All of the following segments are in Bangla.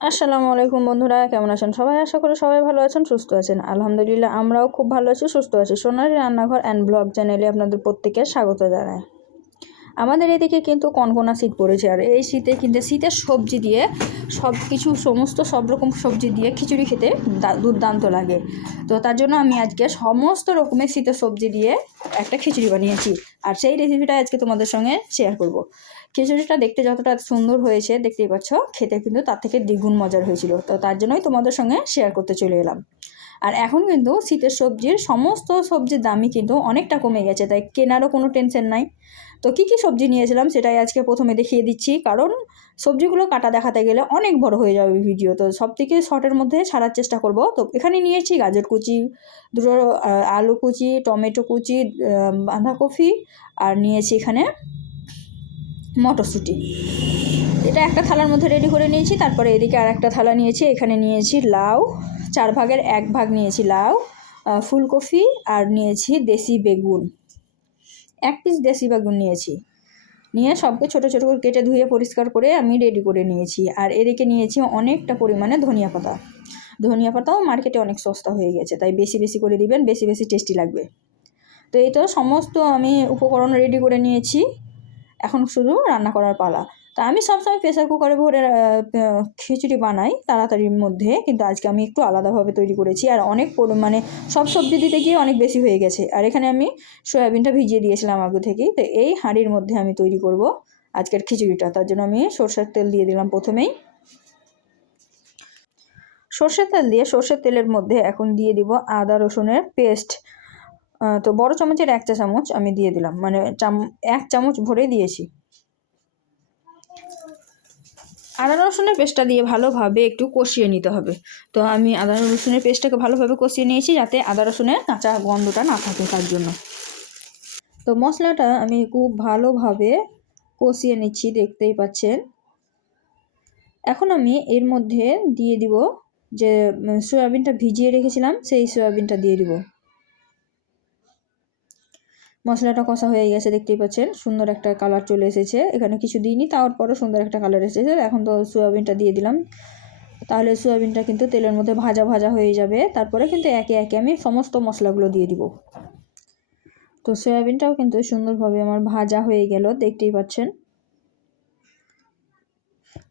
আসসালামু আলাইকুম বন্ধুরা, কেমন আছেন সবাই? আশা করি সবাই ভালো আছেন, সুস্থ আছেন। আলহামদুলিল্লাহ আমরাও খুব ভালো আছি, সুস্থ আছি। সোনারি রান্নাঘর অ্যান্ড ব্লগ চ্যানেলে আপনাদের প্রত্যেকের স্বাগত জানাই। আমাদের এদিকে কিন্তু কনকনা শীত পড়েছে। আর এই শীতে কিন্তু শীতের সবজি দিয়ে সব কিছু সমস্ত সব রকম সবজি দিয়ে খিচুড়ি খেতে দুর্দান্ত লাগে। তো তার জন্য আমি আজকে সমস্ত রকমের শীতের সবজি দিয়ে একটা খিচুড়ি বানিয়েছি। আর সেই রেসিপিটা আজকে তোমাদের সঙ্গে শেয়ার করব। খিচুড়িটা দেখতে যতটা সুন্দর হয়েছে, দেখতেই পাচ্ছ, খেতে কিন্তু তার থেকে দ্বিগুণ মজার হয়েছিল। তো তার জন্যই তোমাদের সঙ্গে শেয়ার করতে চলে এলাম। আর এখন কিন্তু শীতের সবজির সমস্ত সবজির দামই কিন্তু অনেকটা কমে গেছে, তাই কেনারও কোনো টেনশন নাই। তো কী কী সবজি নিয়েছিলাম সেটাই আজকে প্রথমে দেখিয়ে দিচ্ছি, কারণ সবজিগুলো কাটা দেখাতে গেলে অনেক বড় হয়ে যাবে ভিডিও। তো সব থেকে শর্টের মধ্যে ছাড়ার চেষ্টা করব। তো এখানে নিয়েছি গাজর কুচি, দুটো আলু কুচি, টমেটো কুচি বাঁধাকপি, আর নিয়েছি এখানে মটরশুঁটি। এটা একটা থালার মধ্যে রেডি করে নিয়েছি, তারপরে এদিকে আর একটা থালা নিয়েছি, এখানে নিয়েছি লাউ চার ভাগের এক ভাগ নিয়েছি লাউ ফুলকপি আর নিয়েছি দেশি বেগুন। এক পিস দেশি বেগুন নিয়েছি। নিয়ে সবকে ছোটো ছোটো করে কেটে ধুয়ে পরিষ্কার করে আমি রেডি করে নিয়েছি। আর এদিকে নিয়েছি অনেকটা পরিমাণে ধনিয়া পাতা। ধনিয়া পাতাও মার্কেটে অনেক সস্তা হয়ে গেছে, তাই বেশি বেশি করে দিবেন, বেশি বেশি টেস্টি লাগবে। তো এই তো সমস্ত আমি উপকরণ রেডি করে নিয়েছি। এখন শুধু রান্না করার পালা। তা আমি সবসময় প্রেসার কুকারে ভরে খিচুড়ি বানাই তাড়াতাড়ির মধ্যে। কিন্তু আজকে আমি একটু আলাদাভাবে তৈরি করেছি আর অনেক মানে সব সবজি দিতে গিয়ে অনেক বেশি হয়ে গেছে। আর এখানে আমি সয়াবিনটা ভিজিয়ে দিয়েছিলাম আগে থেকেই। তো এই হাঁড়ির মধ্যে আমি তৈরি করব আজকের খিচুড়িটা। তার জন্য আমি সর্ষের তেল দিয়ে দিলাম প্রথমেই। সর্ষের তেল দিয়ে সর্ষের তেলের মধ্যে এখন দিয়ে দিব আদা রসুনের পেস্ট তো বড় চামচের এক চা চামচ আমি দিয়ে দিলাম। মানে চাম, এক চামচ ভরে দিয়েছি। আদা রসুনের পেস্টটা দিয়ে ভালোভাবে একটু কষিয়ে নিতে হবে। তো আমি আদা রসুনের পেস্টটাকে ভালোভাবে কষিয়ে নিয়েছি যাতে আদা রসুনের কাঁচা গন্ধটা না থাকে তার জন্য। তো মশলাটা আমি খুব ভালোভাবে কষিয়ে নিচ্ছি, দেখতেই পাচ্ছেন। এখন আমি এর মধ্যে দিয়ে দিব যে সয়াবিনটা ভিজিয়ে রেখেছিলাম, সেই সয়াবিনটা দিয়ে দিব। মশলাটা কষা হয়ে গেছে, দেখতেই পাচ্ছেন। সুন্দর একটা কালার চলে এসেছে। এখানে কিছু দিইনি তারপরও সুন্দর একটা কালার এসেছে। এখন তো সোয়াবিনটা দিয়ে দিলাম। তাহলে সোয়াবিনটা কিন্তু তেলের মধ্যে ভাজা ভাজা হয়ে যাবে। তারপরে কিন্তু একে একে আমি সমস্ত মশলাগুলো দিয়ে দিব। তো সয়াবিনটাও কিন্তু সুন্দরভাবে আমার ভাজা হয়ে গেল, দেখতেই পাচ্ছেন।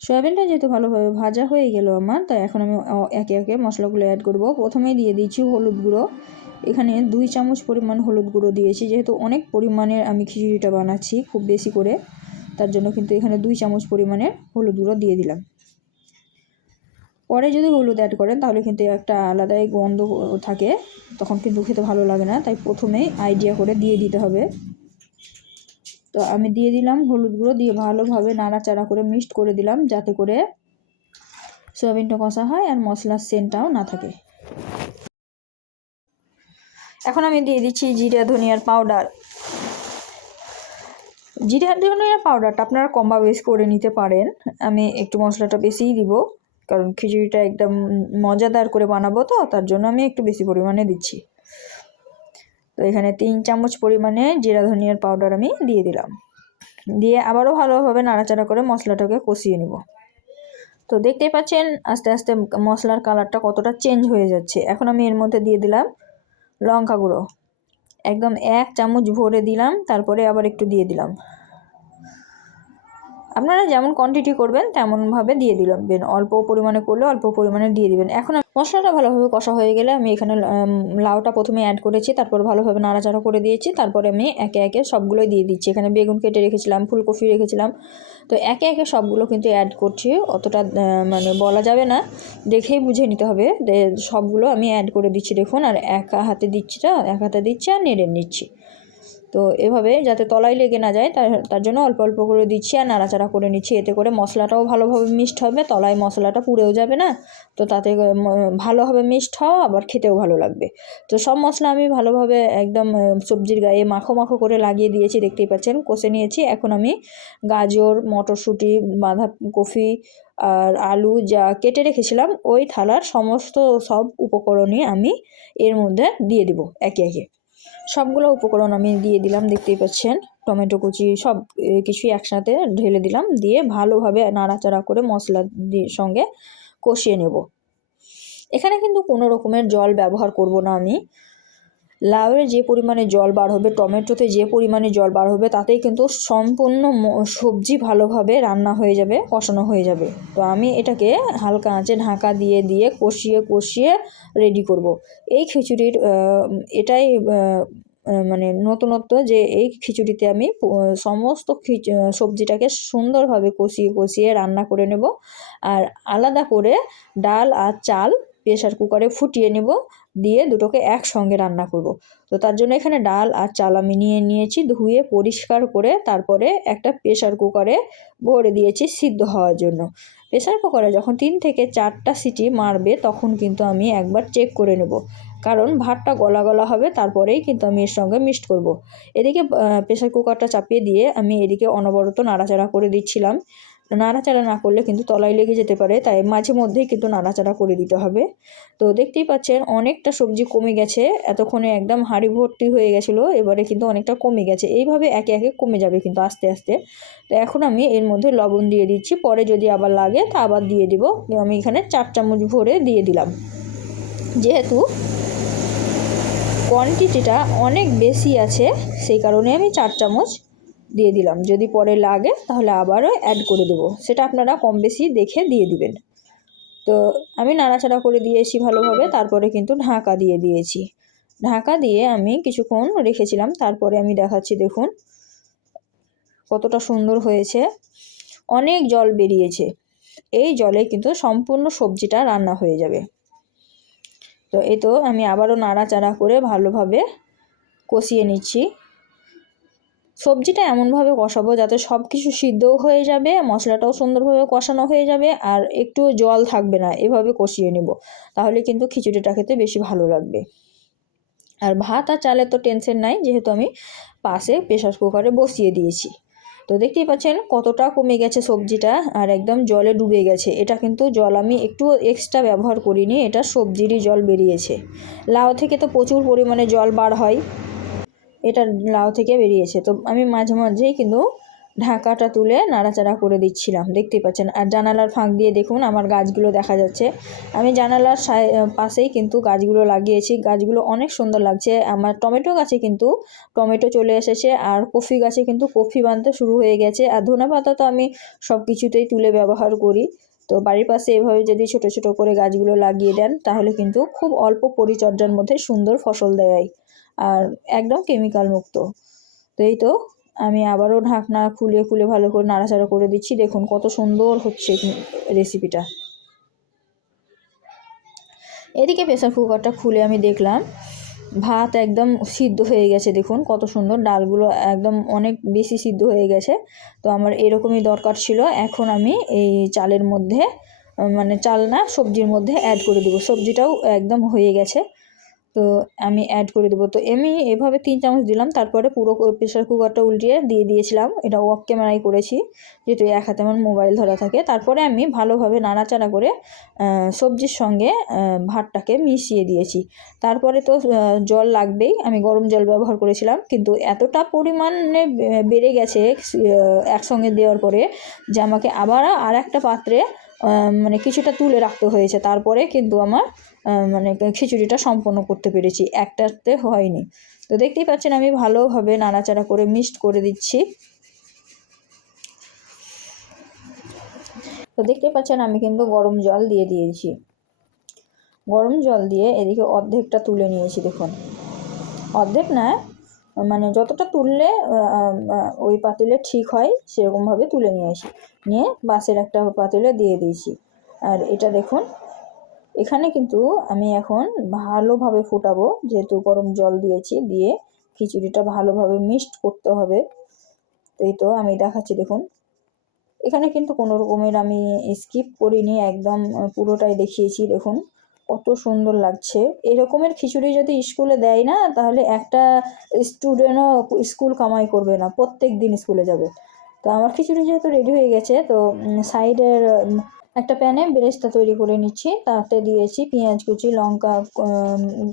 সয়াবিনটা যেহেতু ভালোভাবে ভাজা হয়ে গেল আমার, তাই এখন আমি একে একে মশলাগুলো অ্যাড করব। প্রথমেই দিয়ে দিয়েছি হলুদ গুঁড়ো। এখানে দুই চামচ পরিমাণ হলুদ গুঁড়ো দিয়েছি, যেহেতু অনেক পরিমাণের আমি খিচুড়িটা বানাচ্ছি, খুব বেশি করে। তার জন্য কিন্তু এখানে দুই চামচ পরিমাণের হলুদ গুঁড়ো দিয়ে দিলাম। পরে যদি হলুদ অ্যাড করেন, তাহলে কিন্তু একটা আলাদাই গন্ধ থাকে, তখন কিন্তু খেতে ভালো লাগে না। তাই প্রথমেই আইডিয়া করে দিয়ে দিতে হবে। তো আমি দিয়ে দিলাম হলুদ গুঁড়ো, দিয়ে ভালোভাবে নাড়াচাড়া করে মিক্সড করে দিলাম, যাতে করে সয়াবিনটা কষা হয় আর মশলার সেন্টটাও না থাকে। এখন আমি দিয়ে দিচ্ছি জিরা ধনিয়ার পাউডার জিরা ধনিয়ার পাউডারটা আপনারা কম বা বেশি করে নিতে পারেন। আমি একটু মশলাটা বেশিই দিব, কারণ খিচুড়িটা একদম মজাদার করে বানাবো তো, তার জন্য আমি একটু বেশি পরিমাণে দিচ্ছি। তো এখানে তিন চামচ পরিমাণে জিরা ধনিয়ার পাউডার আমি দিয়ে দিলাম। দিয়ে আবারও ভালোভাবে নাড়াচাড়া করে মশলাটাকে কষিয়ে নিব। তো দেখতেই পাচ্ছেন, আস্তে আস্তে মশলার কালারটা কতটা চেঞ্জ হয়ে যাচ্ছে। এখন আমি এর মধ্যে দিয়ে দিলাম লঙ্কা গুঁড়ো। একদম এক চামচ ভরে দিলাম তারপরে আবার একটু দিয়ে দিলাম। আপনারা যেমন কোয়ান্টিটি করবেন, তেমনভাবে দিয়ে দিবেন অল্প পরিমাণে করলে অল্প পরিমাণে দিয়ে দিবেন। এখন মশলাটা ভালোভাবে কষা হয়ে গেলে আমি এখানে লাউটা প্রথমে অ্যাড করেছি, তারপর ভালোভাবে নাড়াচাড়া করে দিয়েছি, তারপরে আমি একে একে সবগুলোই দিয়ে দিচ্ছি। এখানে বেগুন কেটে রেখেছিলাম, ফুলকপি রেখেছিলাম। তো একে একে সবগুলো কিন্তু অ্যাড করছি, অতটা মানে বলা যাবে না। দেখেই বুঝে নিতে হবে সবগুলো আমি অ্যাড করে দিচ্ছি। দেখুন, আর এক হাতে দিচ্ছি তো, এক হাতে দিচ্ছি আর নেড়ে নিচ্ছি। তো এভাবে যাতে তলায় লেগে না যায়, তার জন্য অল্প অল্প করে দিচ্ছি আর নাড়াচাড়া করে নিচ্ছি। এতে করে মশলাটাও ভালোভাবে মিক্সড হবে, তলায় মশলাটা পুড়েও যাবে না, তো তাতে ভালোভাবে মিক্সড হওয়া আবার খেতেও ভালো লাগবে। তো সব মশলা আমি ভালোভাবে একদম সবজির গায়ে মাখো মাখো করে লাগিয়ে দিয়েছি, দেখতেই পাচ্ছেন, কষে নিয়েছি। এখন আমি গাজর, মটরশুঁটি, বাঁধাকপি আর আলু যা কেটে রেখেছিলাম, ওই থালার সমস্ত সব উপকরণই আমি এর মধ্যে দিয়ে দিব, একে একে। সবগুলো উপকরণ আমি দিয়ে দিলাম, দেখতেই পাচ্ছেন। টমেটো কুচি, সব কিছুই একসাথে ঢেলে দিলাম। দিয়ে ভালোভাবে নাড়াচাড়া করে মশলা দিয়ে সঙ্গে কষিয়ে নেব। এখানে কিন্তু কোনো রকমের জল ব্যবহার করব না আমি। লাউয়ের যে পরিমাণে জল বার হবে, টমেটোতে যে পরিমাণে জল বার হবে, তাতেই কিন্তু সম্পূর্ণ সবজি ভালোভাবে রান্না হয়ে যাবে, কষানো হয়ে যাবে। তো আমি এটাকে হালকা আঁচে ঢাকা দিয়ে দিয়ে কষিয়ে কষিয়ে রেডি করব। এই খিচুড়ির এটাই মানে নতুনত্ব যে এই খিচুড়িতে আমি সমস্ত সবজিটাকে সুন্দরভাবে কষিয়ে কষিয়ে রান্না করে নেব। আর আলাদা করে ডাল আর চাল প্রেশার কুকারে ফুটিয়ে নেব। দিয়ে দুটোকে একসঙ্গে রান্না করব। তো তার জন্য এখানে ডাল আর চাল আমি নিয়ে নিয়েছি, ধুয়ে পরিষ্কার করে তারপরে একটা প্রেশার কুকারে ভরে দিয়েছি সিদ্ধ হওয়ার জন্য। প্রেশার কুকারে যখন তিন থেকে চারটা সিটি মারবে তখন কিন্তু আমি একবার চেক করে নেব। কারণ ভাতটা গলা গলা হবে, তারপরেই কিন্তু আমি এর সঙ্গে মিক্সড করব। এদিকে প্রেশার কুকারটা চাপিয়ে দিয়ে আমি এদিকে অনবরত নাড়াচাড়া করে দিচ্ছিলাম। নাড়াচাড়া না করলে কিন্তু তলায় লেগে যেতে পারে, তাই মাঝে মধ্যেই কিন্তু নাড়াচাড়া করে দিতে হবে। তো দেখতেই পাচ্ছেন অনেকটা সবজি কমে গেছে, এতক্ষণে একদম হাঁড়ি ভর্তি হয়ে গেছিল, এবারে কিন্তু অনেকটা কমে গেছে। এইভাবে একে একে কমে যাবে কিন্তু আস্তে আস্তে। তো এখন আমি এর মধ্যে লবণ দিয়ে দিচ্ছি, পরে যদি আবার লাগে তা আবার দিয়ে দিব। আমি এখানে চার চামচ ভরে দিয়ে দিলাম। যেহেতু কোয়ান্টিটিটা অনেক বেশি আছে, সেই কারণে আমি চার চামচ দিয়ে দিলাম। যদি পরে লাগে তাহলে আবারও অ্যাড করে দেবো। সেটা আপনারা কম বেশি দেখে দিয়ে দিবেন। তো আমি নাড়াচাড়া করে দিয়েছি ভালোভাবে, তারপরে কিন্তু ঢাকা দিয়ে দিয়েছি। ঢাকা দিয়ে আমি কিছুক্ষণ রেখেছিলাম, তারপরে আমি দেখাচ্ছি দেখুন কতটা সুন্দর হয়েছে। অনেক জল বেরিয়েছে। এই জলে কিন্তু সম্পূর্ণ সবজিটা রান্না হয়ে যাবে। তো এই তো আমি আবারও নাড়াচাড়া করে ভালোভাবে কষিয়ে নিচ্ছি। সবজিটা এমনভাবে কষাবো যাতে সব কিছু সিদ্ধও হয়ে যাবে, মশলাটাও সুন্দরভাবে কষানো হয়ে যাবে আর একটু জল থাকবে না, এভাবে কষিয়ে নেব। তাহলে কিন্তু খিচুড়িটা খেতে বেশি ভালো লাগবে। আর ভাত আর চালের তো টেনশন নাই, যেহেতু আমি পাশে প্রেশার কুকারে বসিয়ে দিয়েছি। তো দেখতেই পাচ্ছেন কতটা কমে গেছে সবজিটা আর একদম জলে ডুবে গেছে। এটা কিন্তু জল আমি একটু এক্সট্রা ব্যবহার করিনি, এটা সবজিরই জল বেরিয়েছে। লাউ থেকে তো প্রচুর পরিমাণে জল বার হয়। এটা লাউ থেকে বেরিয়েছে। তো আমি মাঝে মাঝেই কিন্তু ঢাকাটা তুলে নাড়াচাড়া করে দিচ্ছিলাম, দেখতেই পাচ্ছেন। আর জানালার ফাঁক দিয়ে দেখুন, আমার গাছগুলো দেখা যাচ্ছে। আমি জানালার পাশেই কিন্তু গাছগুলো লাগিয়েছি। গাছগুলো অনেক সুন্দর লাগছে। আমার টমেটো গাছে কিন্তু টমেটো চলে এসেছে, আর কফি গাছে কিন্তু কফি বানতে শুরু হয়ে গেছে। আর ধনে পাতা তো আমি সব কিছুতেই তুলে ব্যবহার করি। তো বাড়ির পাশে এভাবে যদি ছোট ছোট করে গাছগুলো লাগিয়ে দেন, তাহলে কিন্তু খুব অল্প পরিচর্যার মধ্যে সুন্দর ফসল দেয়। আর একদম কেমিক্যাল মুক্ত। তো এই তো, আমি আবারও ঢাকনা খুলে খুলে ভালো করে নাড়াচাড়া করে দিচ্ছি। দেখুন কত সুন্দর হচ্ছে রেসিপিটা এদিকে প্রেসার কুকারটা খুলে আমি দেখলাম, ভাত একদম সিদ্ধ হয়ে গেছে। দেখুন কত সুন্দর ডালগুলো একদম অনেক বেশি সিদ্ধ হয়ে গেছে। তো আমার এরকমই দরকার ছিল, এখন আমি এই চালের মধ্যে মানে চাল না, সবজির মধ্যে অ্যাড করে দেবো। সবজিটাও একদম হয়ে গেছে। তো আমি অ্যাড করে দেবো। তো আমি এভাবে তিন চামচ দিলাম, তারপরে পুরো প্রেশার কুকারটা উল্টিয়ে দিয়ে দিয়েছিলাম। এটা অফ ক্যামেরাই করেছি, যেহেতু এক হাতে আমার মোবাইল ধরা থাকে। তারপরে আমি ভালোভাবে নাড়াচাড়া করে সবজির সঙ্গে ভাতটাকে মিশিয়ে দিয়েছি। তারপরে তো জল লাগবেই, আমি গরম জল ব্যবহার করেছিলাম। কিন্তু এতটা পরিমাণে বেড়ে গেছে একসঙ্গে দেওয়ার পরে যে আমাকে আবার আর একটা পাত্রে মানে কিছুটা তুলে রাখতে হয়েছে। তারপরে কিন্তু আমার মানে খিচুড়িটা সম্পন্ন করতে পেরেছি। একটাতে হয়নি। তো দেখতেই পাচ্ছেন আমি ভালোভাবে নাড়াচাড়া করে মিক্সড করে দিচ্ছি। তো দেখতেই পাচ্ছেন আমি কিন্তু গরম জল দিয়ে দিয়েছি। গরম জল দিয়ে এদিকে অর্ধেকটা তুলে নিয়েছি, দেখুন। অর্ধেক না মানে যতটা তুললে ওই পাতিলে ঠিক হয়, সেরকমভাবে তুলে নিয়েছি নিয়ে বাসের একটা পাতিলে দিয়ে দিয়েছি। আর এটা দেখুন এখানে কিন্তু আমি এখন ভালোভাবে ফোটাবো, যেহেতু গরম জল দিয়েছি, দিয়ে খিচুড়িটা ভালোভাবে মিক্সড করতে হবে। এই তো আমি দেখাচ্ছি, দেখুন। এখানে কিন্তু কোনো রকমের আমি স্কিপ করিনি, একদম পুরোটাই দেখিয়েছি, দেখুন। কত সুন্দর লাগছে। এরকমের খিচুড়ি যদি স্কুলে দেয় না, তাহলে একটা স্টুডেন্টও স্কুল কামাই করবে না, প্রত্যেক দিন স্কুলে যাবে। তো আমার খিচুড়ি যেহেতু রেডি হয়ে গেছে, তো সাইডের একটা প্যানে বেরেস্তা তৈরি করে নিচ্ছি। তাতে দিয়েছি পেঁয়াজ কুচি, লঙ্কা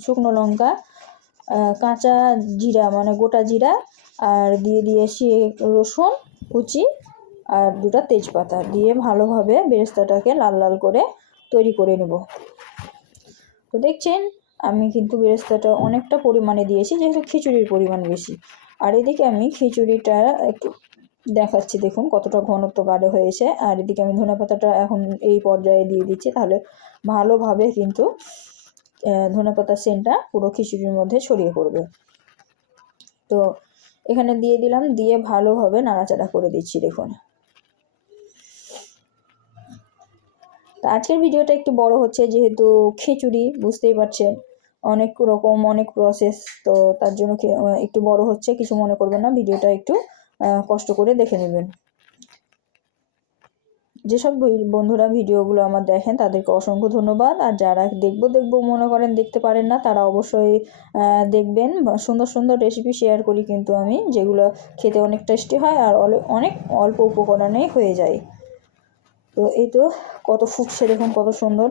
শুকনো লঙ্কা কাঁচা জিরা মানে গোটা জিরা, আর দিয়ে দিয়েছি রসুন কুচি আর দুটো তেজপাতা। দিয়ে ভালোভাবে বেরেস্তাটাকে লাল লাল করে তৈরি করে নেব। তো দেখছেন, আমি কিন্তু বেরেস্তাটা অনেকটা পরিমাণে দিয়েছি, যেহেতু খিচুড়ির পরিমাণ বেশি। আর এদিকে আমি খিচুড়িটা একটু দেখাচ্ছি, দেখুন কতটা ঘনত্ব গাঢ় হয়েছে। আর এদিকে আমি ধনে পাতাটা এখন এই পর্যায়ে দিয়ে দিচ্ছি, তাহলে ভালোভাবে কিন্তু ধনে পাতার সেন্টটা পুরো খিচুড়ির মধ্যে ছড়িয়ে পড়বে। তো এখানে দিয়ে দিলাম, দিয়ে ভালোভাবে নাড়াচাড়া করে দিচ্ছি, দেখুন। তো আজকের ভিডিওটা একটু বড় হচ্ছে, যেহেতু খিচুড়ি, বুঝতেই পারছেন, অনেক রকম, অনেক প্রসেস তো তার জন্য একটু বড় হচ্ছে, কিছু মনে করবেন না, ভিডিওটা একটু কষ্ট করে দেখে নেবেন। যেসব বন্ধুরা ভিডিওগুলো আমার দেখেন, তাদেরকে অসংখ্য ধন্যবাদ। আর যারা দেখব দেখব, মনে করেন দেখতে পারেন না, তারা অবশ্যই দেখবেন। সুন্দর সুন্দর রেসিপি শেয়ার করি কিন্তু আমি, যেগুলো খেতে অনেক টেস্টি হয় আর অনেক অল্প উপকরণেই হয়ে যায়। তো এই তো, কত ফুটছে দেখুন, কত সুন্দর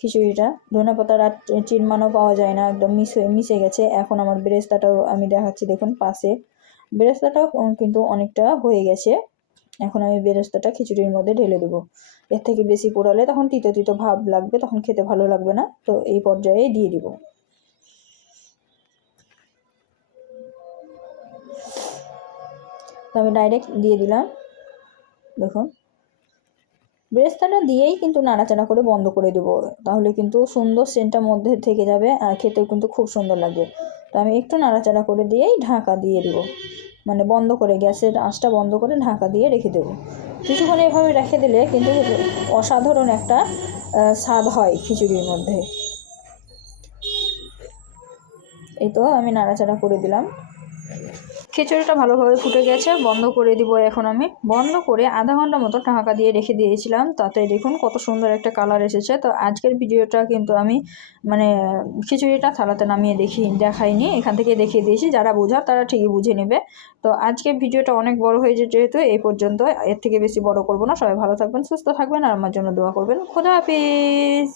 খিচুড়িটা। ধনে পাতার আর চিনমানও পাওয়া যায় না, একদম হয়ে মিশে গেছে। এখন আমার বেরেস্তাটাও আমি দেখাচ্ছি দেখুন, পাশে। বেরেস্তাটাও কিন্তু অনেকটা হয়ে গেছে। এখন আমি বেরেস্তাটা খিচুড়ির মধ্যে ঢেলে দেবো। এর থেকে বেশি পোড়ালে তখন তিতো তিতো ভাব লাগবে, তখন খেতে ভালো লাগবে না। তো এই পর্যায়ে দিয়ে দিব। তো আমি ডাইরেক্ট দিয়ে দিলাম। দেখুন। বেরেস্তাটা দিয়েই কিন্তু নাড়াচাড়া করে বন্ধ করে দেবো। তাহলে কিন্তু সুন্দর সেন্টটা মধ্যে থেকে যাবে, আর খেতেও কিন্তু খুব সুন্দর লাগবে। তো আমি একটু নাড়াচাড়া করে দিয়েই ঢাকা দিয়ে দেবো। মানে বন্ধ করে গ্যাসের আঁচটা বন্ধ করে ঢাকা দিয়ে রেখে দেবো। কিছুক্ষণ এভাবে রেখে দিলে কিন্তু অসাধারণ একটা স্বাদ হয় খিচুড়ির মধ্যে। এই তো আমি নাড়াচাড়া করে দিলাম। খিচুড়িটা ভালোভাবে ফুটে গেছে, বন্ধ করে দিব এখন আমি। বন্ধ করে আধা ঘণ্টা মতো ঢাকা দিয়ে রেখে দিয়েছিলাম, তাতে দেখুন কত সুন্দর একটা কালার এসেছে। তো আজকের ভিডিওটা কিন্তু আমি মানে খিচুড়িটা থালাতে নামিয়ে দেখি, দেখাইনি, এখান থেকে দেখিয়ে দিয়েছি, যারা বোঝার তারা ঠিকই বুঝে নেবে। তো আজকের ভিডিওটা অনেক বড় হয়েছে যেহেতু এই পর্যন্ত, এর থেকে বেশি বড় করব না, সবাই ভালো থাকবেন, সুস্থ থাকবেন, আর আমার জন্য দোয়া করবেন। খোদা হাফিজ!